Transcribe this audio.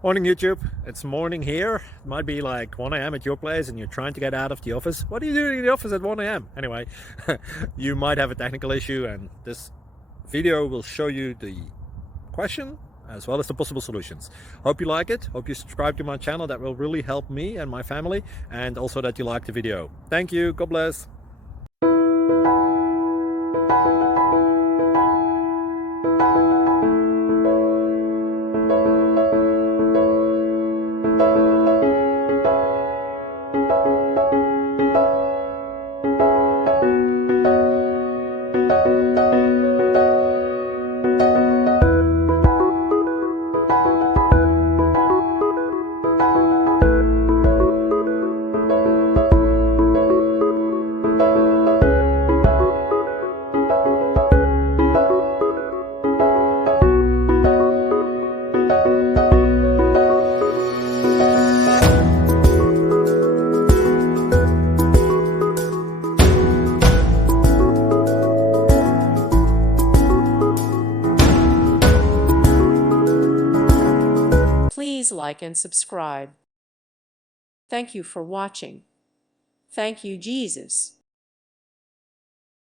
Morning YouTube, it's morning here. It might be like 1 a.m. at your place and you're trying to get out of the office. What are you doing in the office at 1 a.m.? Anyway, you might have a technical issue and this video will show you the question as well as the possible solutions. Hope you like it, hope you subscribe to my channel. That will really help me and my family, and also that you like the video. Thank you, God bless. Please like and subscribe. Thank you for watching. Thank you, Jesus.